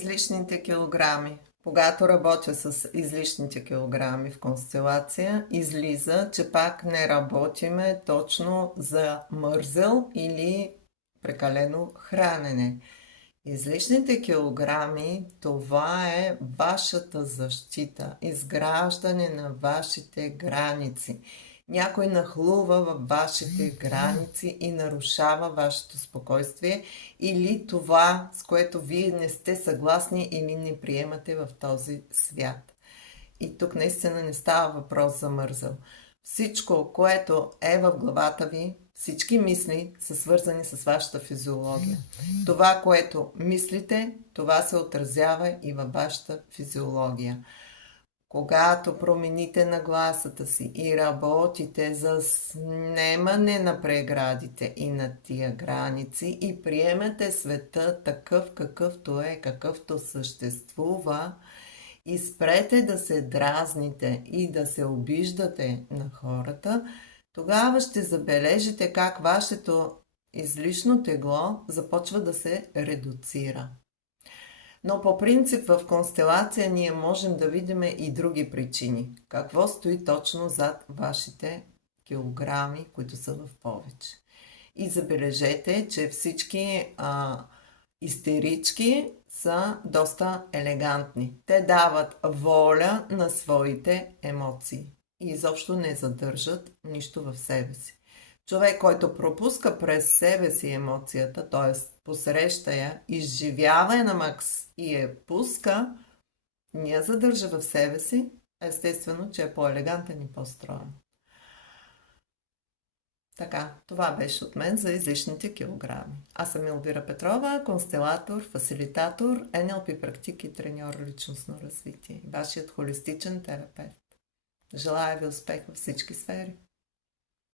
Излишните килограми. Когато работя с излишните килограми в констелация, излиза, че пак не работиме точно за мързел или прекалено хранене. Излишните килограми, това е вашата защита, изграждане на вашите граници. Някой нахлува във вашите граници и нарушава вашето спокойствие или това, с което вие не сте съгласни или не приемате в този свят. И тук наистина не става въпрос за мързел. Всичко, което е в главата ви, всички мисли са свързани с вашата физиология. Това, което мислите, това се отразява и във вашата физиология. Когато промените нагласата си и работите за снемане на преградите и на тия граници и приемете света такъв какъвто е, какъвто съществува, и спрете да се дразните и да се обиждате на хората, тогава ще забележите как вашето излишно тегло започва да се редуцира. Но по принцип в констелация ние можем да видим и други причини. Какво стои точно зад вашите килограми, които са в повече. И забележете, че всички истерички са доста елегантни. Те дават воля на своите емоции и изобщо не задържат нищо в себе си. Човек, който пропуска през себе си емоцията, т.е. посреща я, изживява я на макс и я пуска, не я задържа в себе си, естествено, че е по-елегантен и по-строен. Така, това беше от мен за излишните килограми. Аз съм Елвира Петрова, констелатор, фасилитатор, NLP практик и треньор личностно развитие. Вашият холистичен терапевт. Желая ви успех във всички сфери.